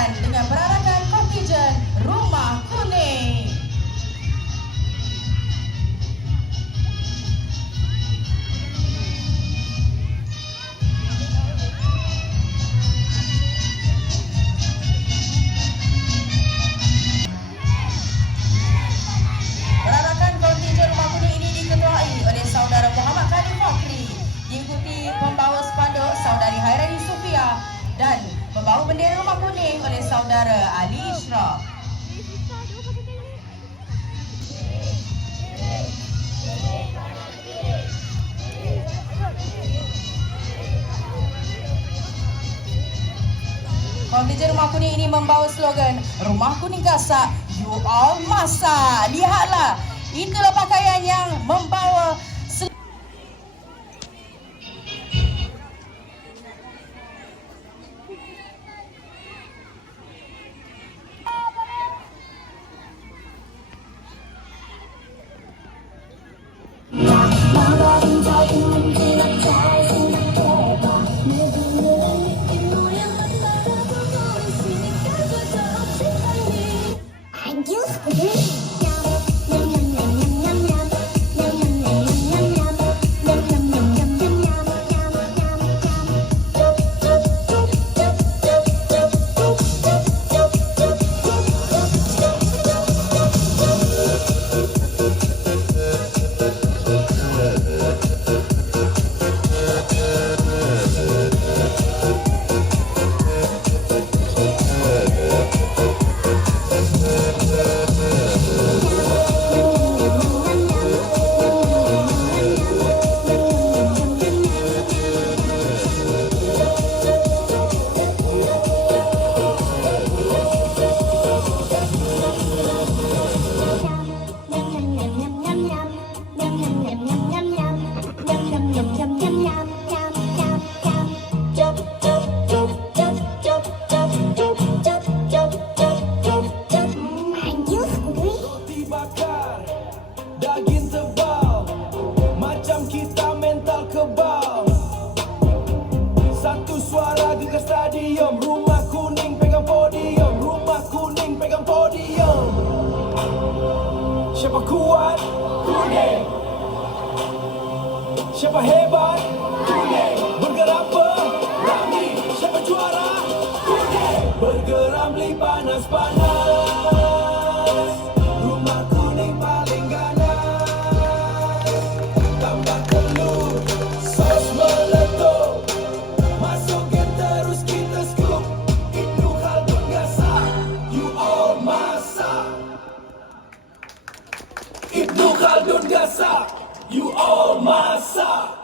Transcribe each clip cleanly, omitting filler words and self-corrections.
persembahan dengan perarakan kontijen Rumah Kuning. Perarakan kontijen Rumah Kuning ini diketuai oleh Saudara Muhammad Khalil Fakri, diikuti pembawa spanduk Saudari Hairani Sufia dan pembawa bendera Rumah Kuning oleh Saudara Ali Ishraf. Kontijen Rumah Kuning ini membawa slogan Rumah Kuning Gasak, You All Masak. Lihatlah, itulah pakaian yang membawa daging tebal, macam kita mental kebal. Satu suara gegar stadium, Rumah Kuning pegang podium, Rumah Kuning pegang podium. Siapa kuat? Kuning. Siapa hebat? Kuning. Bergerak berani. Siapa juara? Kuning. Bergerak beli panas-panas. Rumah Kuning paling ganas. Tambah telur, sos meletup. Masukin terus kita scoop. Itu Khaldun Gasak, You All Masak. Ibnu Khaldun Gasak, You All Masak.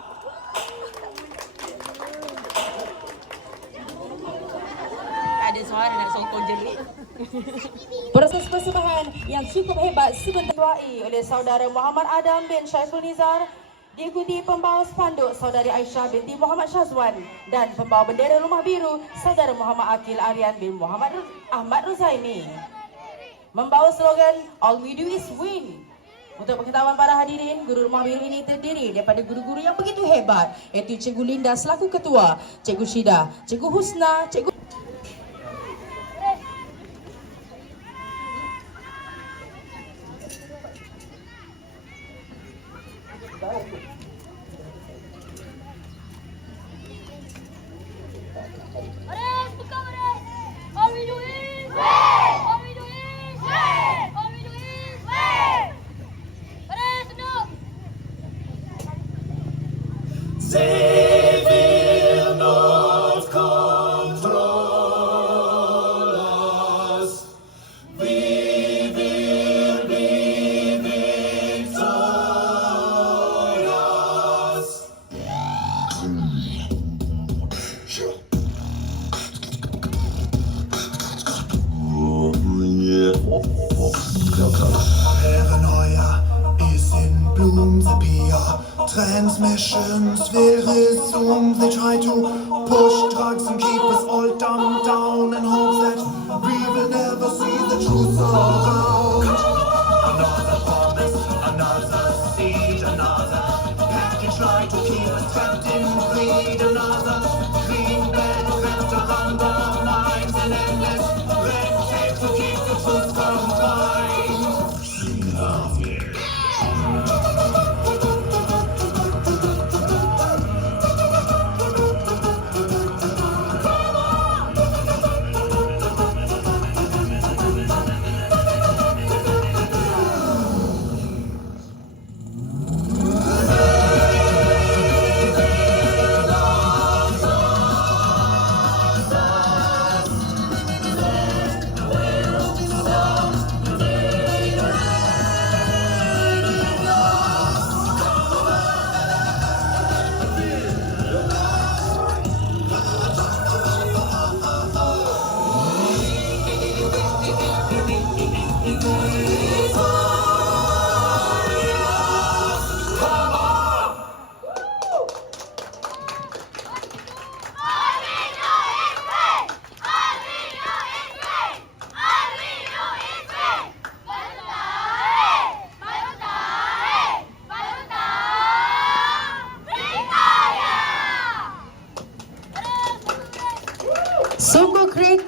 Ada suara nak sokong jerit. proses persembahan yang cukup hebat sebentar dituai oleh Saudara Muhammad Adam bin Syaiful Nizar, diikuti pembawa spanduk Saudari Aisyah binti Muhammad Syazwan dan pembawa bendera Rumah Biru Saudara Muhammad Akil Aryan bin Muhammad Ahmad Ruzaimi. Membawa slogan All We Do Is Win. Untuk pengetahuan para hadirin, Guru Rumah Biru ini terdiri daripada guru-guru yang begitu hebat, iaitu Cikgu Linda selaku ketua, Cikgu Syida, Cikgu Husna, Cikgu Baris, buka baris. All we do is win. All we do is win. All we do is win. Baris, duduk. They will not control us. We will be victorious. Paranoia is in bloom, Sepia. Transmissions will resume. They try to push drugs and keep us all dumbed down in hopes that we will never see the truth around. Another promise, another siege, another package try to keep us trapped in greed. Another greenback wrapped around our minds and endless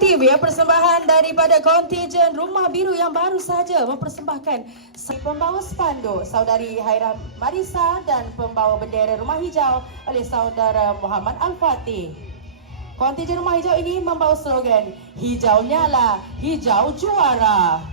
aktif ya, persembahan daripada kontijen Rumah Biru yang baru saja mempersembahkan pembawa spanduk Saudari Haira Marisa dan pembawa bendera Rumah Hijau oleh Saudara Muhammad Al-Fatih. Kontijen Rumah Hijau ini membawa slogan Hijau Nyala, Hijau Juara.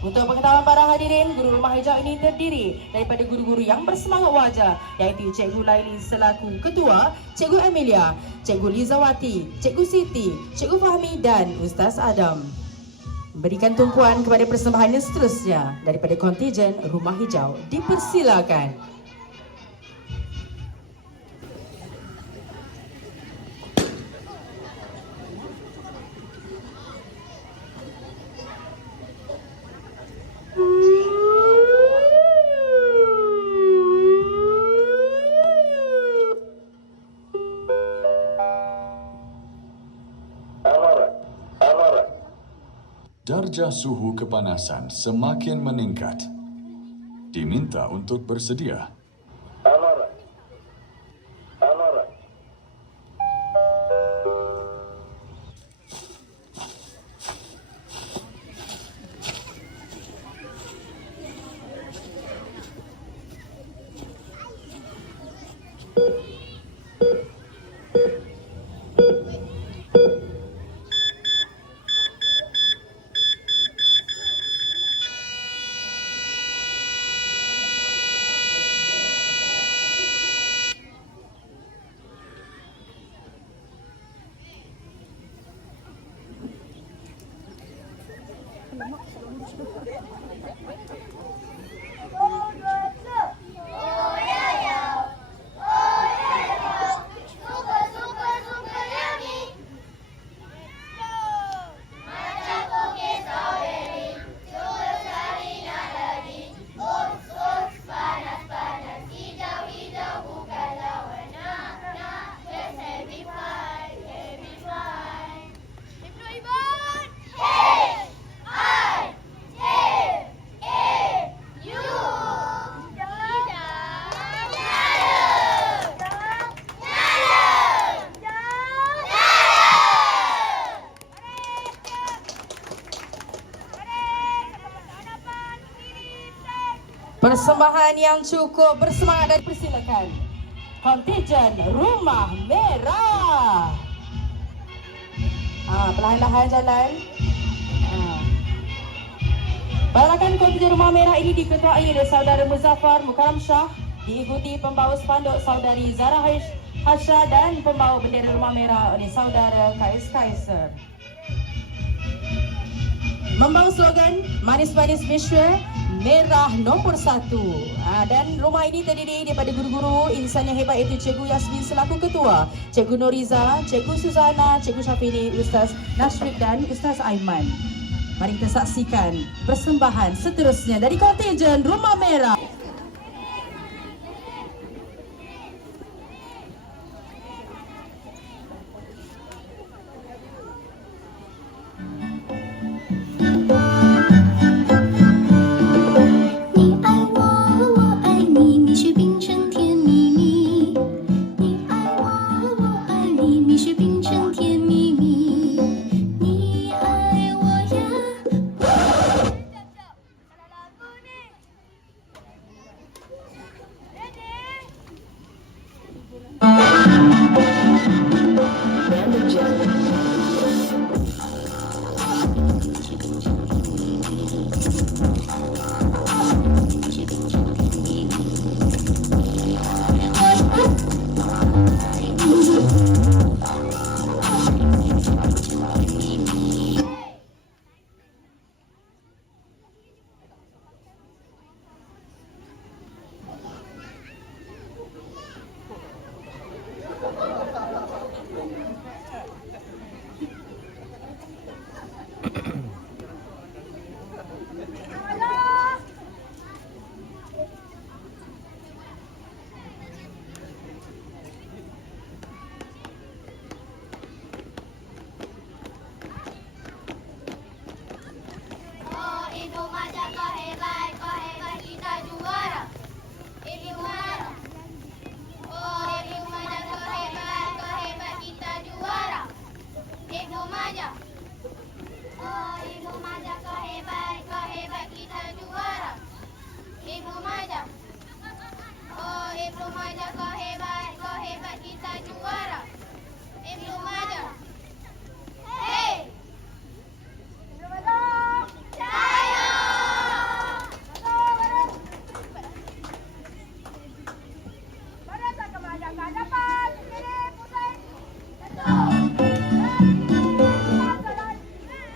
Untuk pengetahuan para hadirin, Guru Rumah Hijau ini terdiri daripada guru-guru yang bersemangat wajah, iaitu Cikgu Laili selaku Ketua, Cikgu Amelia, Cikgu Lizawati, Cikgu Siti, Cikgu Fahmi dan Ustaz Adam. Berikan tumpuan kepada persembahan yang seterusnya daripada kontijen Rumah Hijau. Dipersilakan. Darjah suhu kepanasan semakin meningkat. Diminta untuk bersedia. Persembahan yang cukup bersemangat dan persilakan kontijen Rumah Merah. Perlahan-lahan jalan. Balakan kontijen Rumah Merah ini diketuai oleh Saudara Muzaffar Mukarram Shah, diikuti pembawa spanduk Saudari Zara Hasha dan pembawa bendera Rumah Merah oleh Saudara Kais Kaiser. Membawa slogan manis-manis Mishwe, merah nombor 1. Dan rumah ini terdiri daripada guru-guru insan yang hebat, iaitu Cikgu Yasmin selaku Ketua, Cikgu Noriza, Cikgu Suzana, Cikgu Syafini, Ustaz Nashrik dan Ustaz Aiman. Mari kita saksikan persembahan seterusnya dari kontijen Rumah Merah.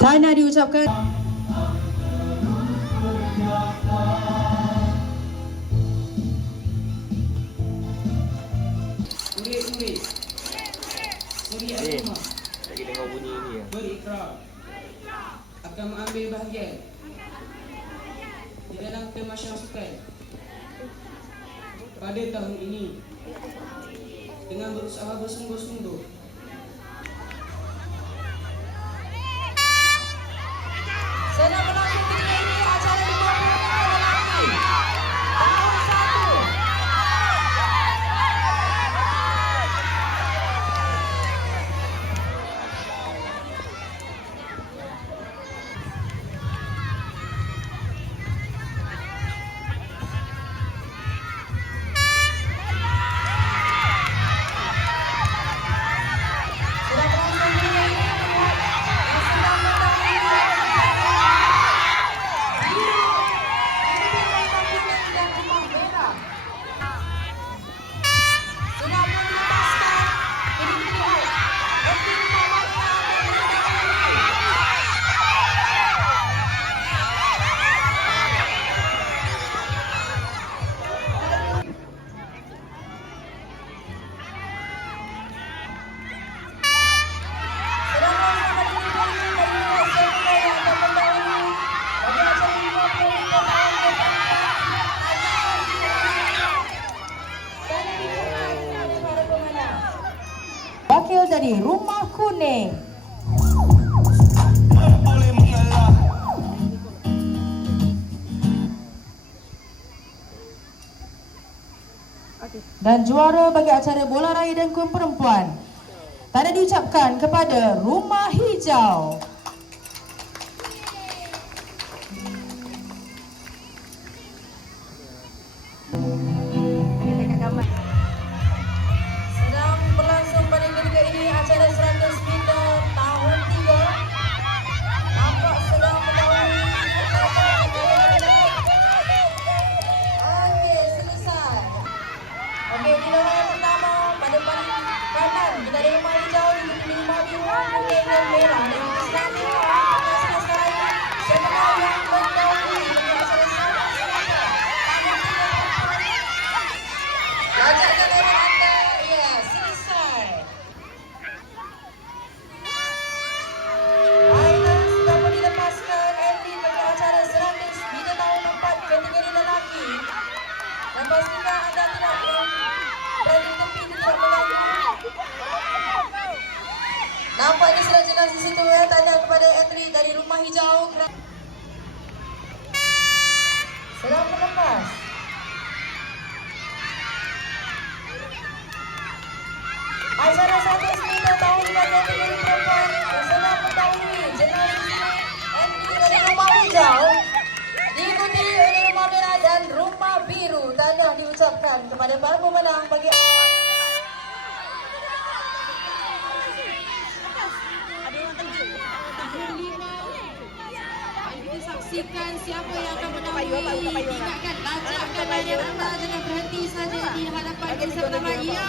Tahniah diucapkan. Lagi dengar bunyi ini ya. Berikrar akan mengambil bahagian di dalam kemas sukan pada tahun ini dengan berusaha bersungguh-sungguh Sedang berlangsung ketika ini acara dimulai lelaki. Tahun 1. Wakil dari Rumah Kuning. Dan juara bagi acara bola raya dengkun perempuan. Tanda diucapkan kepada Rumah Hijau. Sedang berlangsung pada ketika ini acara 100 meter tahun 3. Nampak sedang mendahului. Okey, selesai. Okey, di lawan pertama pada paling kanan kita ada Rumah Hijau diikuti Rumah Biru, kuning dan merah. Dan kita sedang tengok sekarang sebenarnya yang mendahului dengan acara 100 meter tahun 3. Lajak kendaraan anda, ya, selesai. Aina sudah pun dilepaskan atlet bagi acara 100 meter tahun 4 kategori lelaki. Dan pastikan anda tidak berada di tepi tidak mengganggu. Nampaknya sudah jelas di situ ya, tanda kepada atlet dari Rumah Hijau. Sedang melepas. Acara 100 meter tahun 4 kategori perempuan bersama mendahului jelas di sini atlet dari Rumah Hijau diikuti oleh Rumah Merah dan Rumah Biru. Tanda diucapkan kepada para pemenang bagi saksikan siapa yang akan mendahului. Ingatkan, lajakkan layar anda, jangan berhenti saja di hadapan peserta raya.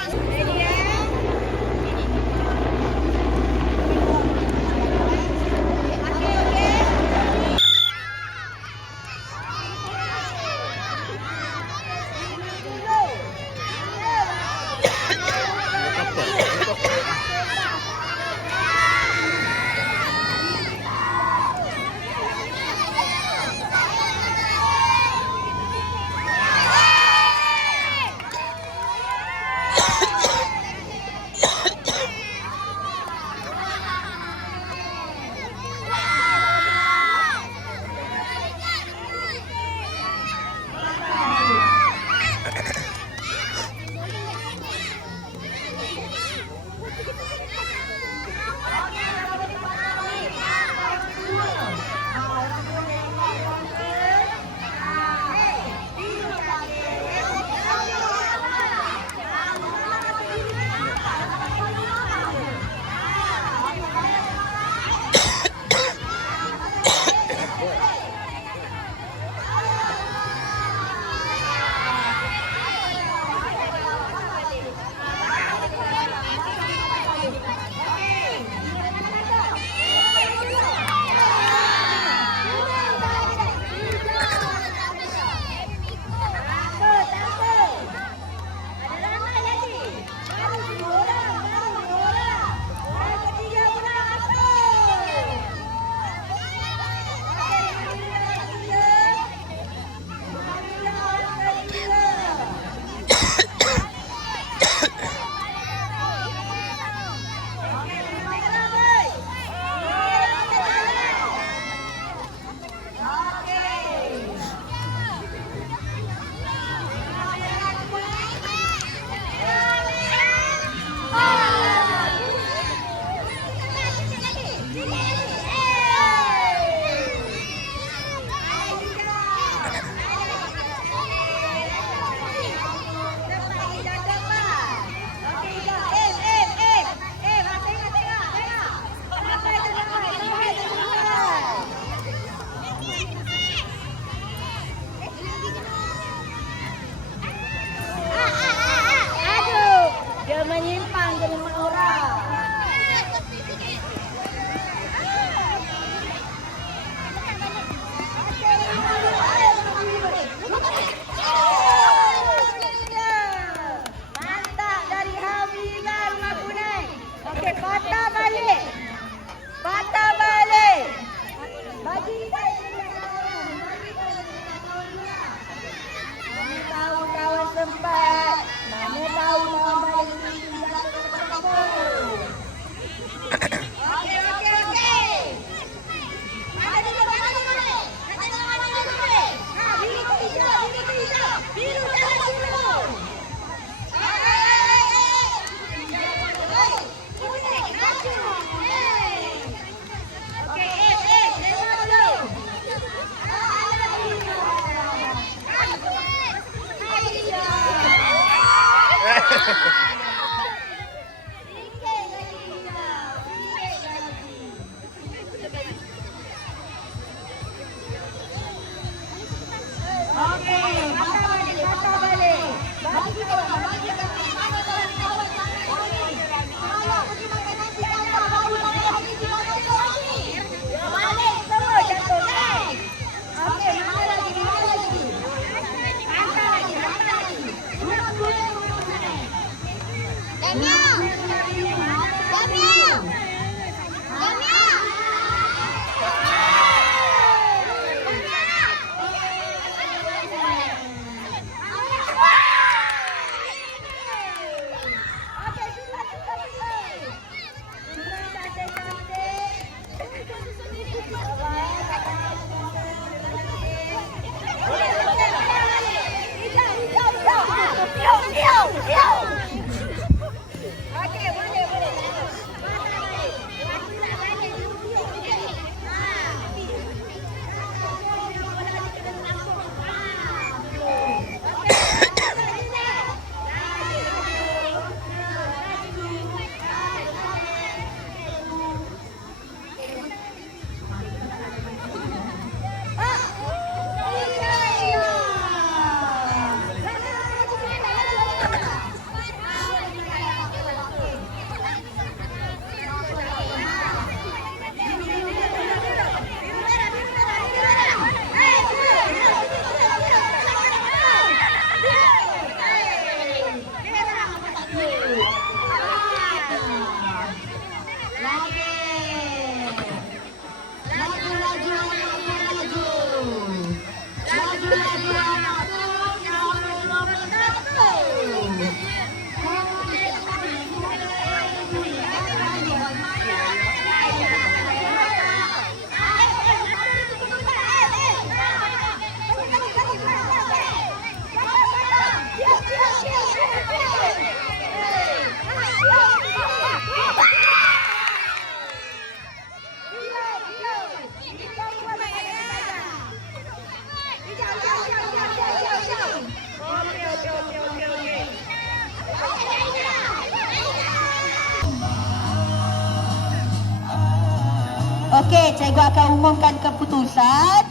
Okey, cikgu akan umumkan keputusan.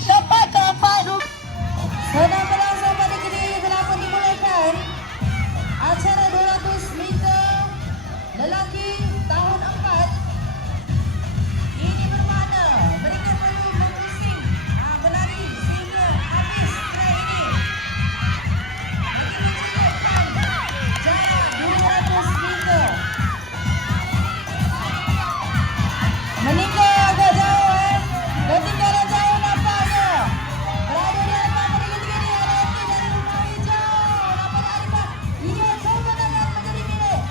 Cepat keempat dulu. Sedang berlangsung pada kini telah pun dimulakan acara 200 meter lelaki tahun 4. Ini bermakna mereka perlu berpusing berlari sehingga habis track ini. Bagi menceritakan jarak 200 meter. Meninggal agak jauh ketinggalan jauh nampaknya. Berada di hadapan pada ketika ini ada atlet dari rumah hijau. Nampaknya Arifah. Ia kemenangan menjadi milik.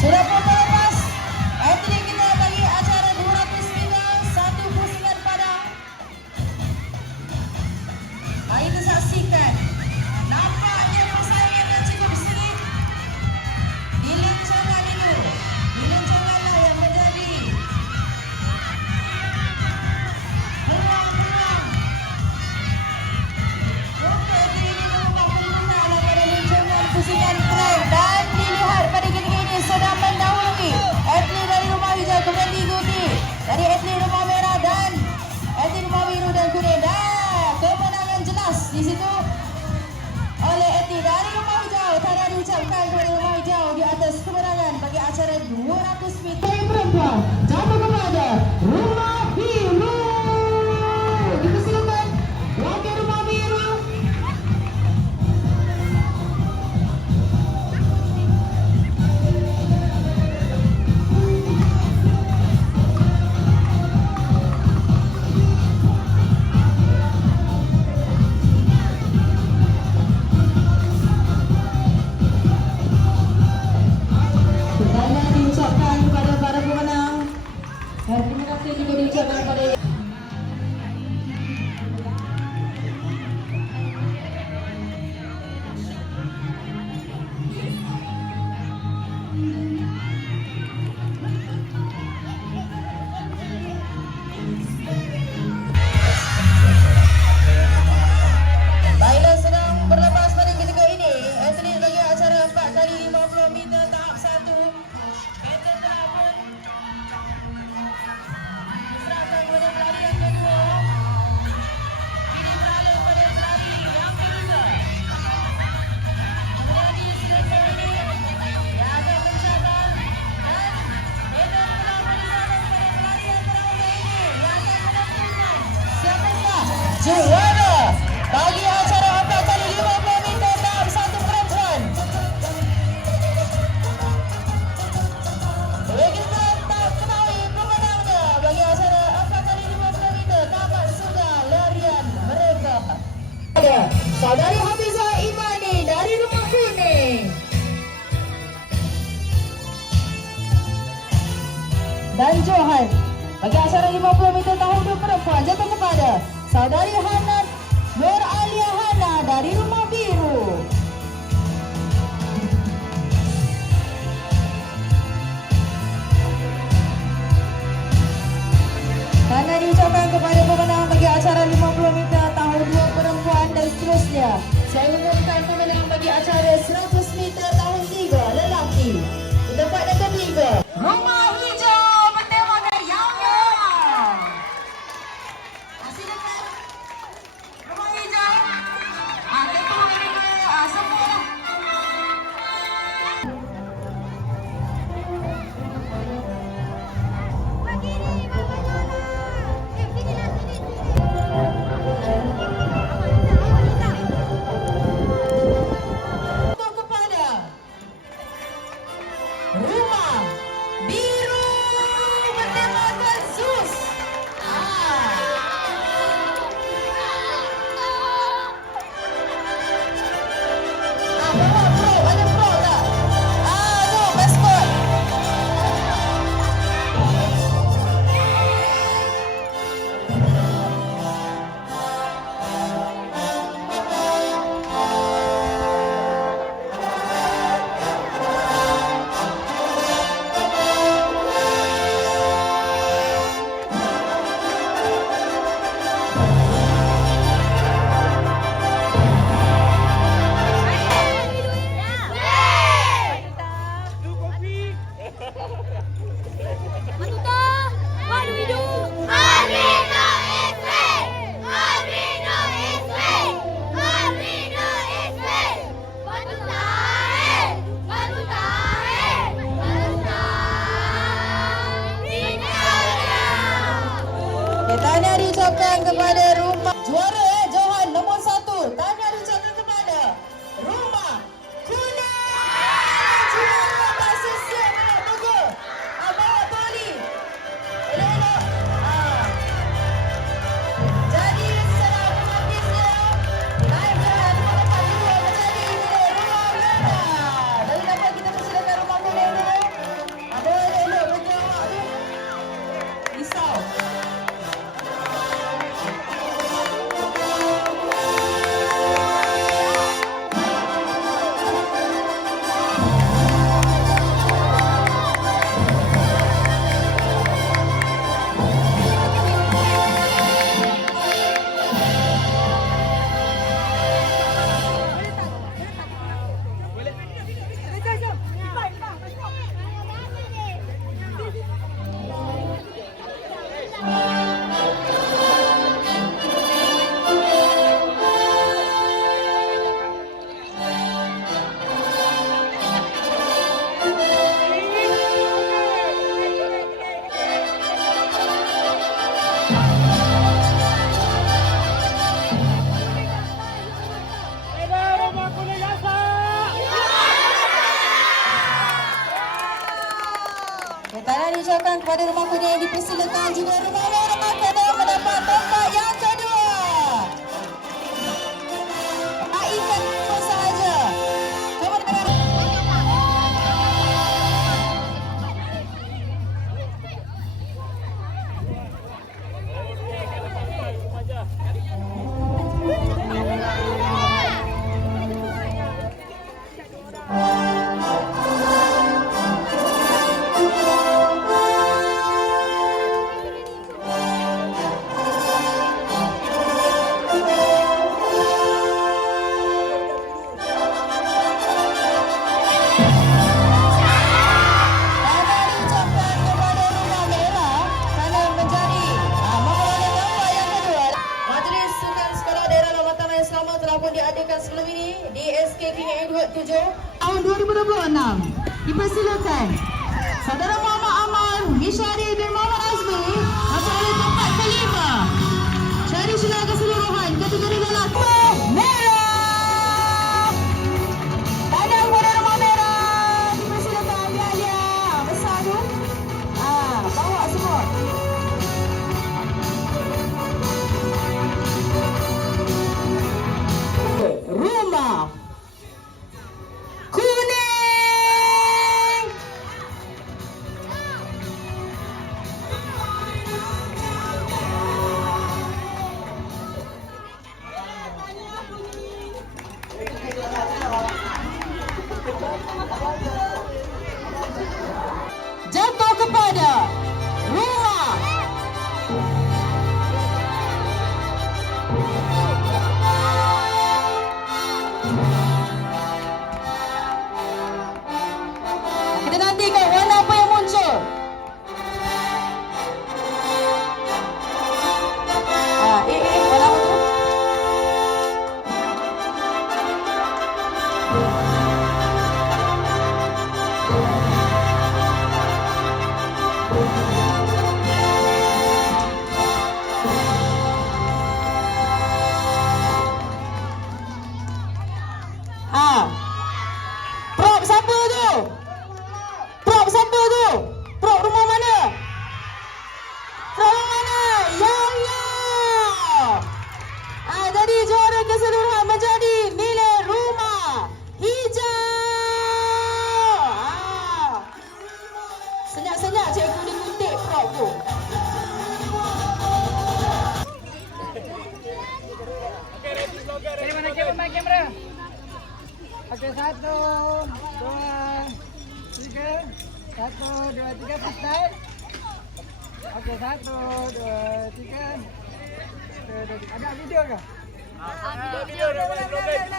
Sudah pun terlepas. Atlet kita bagi acara 200 meter satu pusingan padang. Mari kita saksikan. Nampaknya persaingan dah cukup sengit. Dilancarkan itu. Dilancarkanlah yang menjadi peluang-peluang. Untuk ini merupakan peluang pada luncangan pusingan tren dan dilihat pada ketika ini sedang mendahului atlet dari rumah hijau, kemudian diikuti dari atlet rumah merah dan atlet rumah biru dan kuning. Dan kemenangan jelas di situ oleh atlet dari rumah hijau. Tahniah diucapkan kepada rumah hijau di atas kemenangan bagi acara 200 meter perempuan. Jatuh kepada rumah biru. Dipersilakan wakil rumah biru. Tahniah diucapkan kepada para pemenang. Dan terima kasih juga diucapkan Bagi acara 4x50 meter tahap 1 perempuan. Boleh kita tak ketahui pemenangnya bagi acara 4x50 meter tamat sudah larian mereka. Ada Saudari Hafizah Imani dari Rumah Kuning. Dan Johan bagi acara 50 meter tahun 2 perempuan jatuh kepada Saudari Hana Nur Alia Hana dari Rumah Biru. Karena diucapkan kepada pemenang bagi acara 50 meter tahun 2 perempuan dan seterusnya. Saya umumkan pemenang bagi acara 100 meter tahun 3 lelaki. Di tempat yang ketiga, Rumah Hijau bertemakan Yang Merah. Silakan Rumah Hijau. Ketua mereka semua. Untuk kepada Rumah Biru bertemakan Zeus. Bawa pro, ada pro tak? Tu maskot. Matuta, what do we do? Armino is way! Armino is way! Armino is way! Matuta, Matuta, Matuta, Tanya diucapkan kepada Rumah juara Johan nombor 1. Tanya diucapkan kepada Rumah Kuning. Juara pasal siap logo. Bawa boli. Elok-elok. Jadi setelah habisnya naik jalan tempat kedua menjadi Rumah Merah. Dari dapat kita persilakan Rumah Kuning dulu. Ada elok bagi awak tu. Risau. Tanya diucapkan kepada Rumah Kuning yang dipersilakan juga Rumah Merah Makadam mendapat tempat yang kedua. Aikan sahaja. Kepada tahun 2026. Dipersilakan Saudara Muhammad Amal Mishari bin Muhammad Azmi memperoleh tempat kelima. Cari sila keseluruhan kategori lelaki. Jatuh kepada rumah. Kita nantikan warna apa yang muncul. Warna apa tu? Prop siapa tu? Prop siapa tu? Prop rumah mana? Prop rumah mana? Ya Allah. Jadi juara keseluruhan menjadi milik rumah hijau. Senyap-senyap cikgu dikutip prop tu. Okey, 1, 2, 3. 1, 2, 3, freestyle. Okey, 1, 2, 3. Ada video ke? Video dah boleh slogan.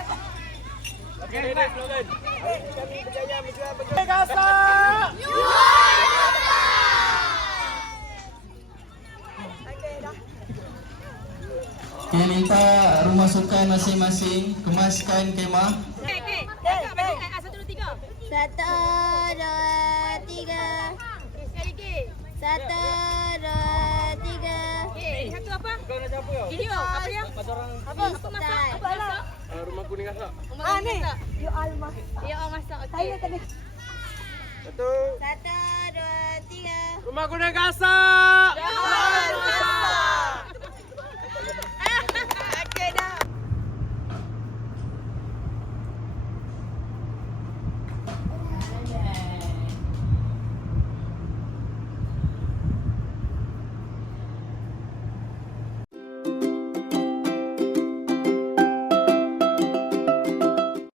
Okey, ready slogan. Kami berjaya menjual gasak. Kita minta rumah sukan masing-masing kemaskan kemah. Satu, dua, tiga. Sekali lagi. Satu, dua, tiga. Satu apa? Video. Apa dia? Apa masak? Apa masak? Rumah kuning gasak. Ni. You all masak. Saya kena. Satu. Satu, dua, tiga. Rumah kuning gasak.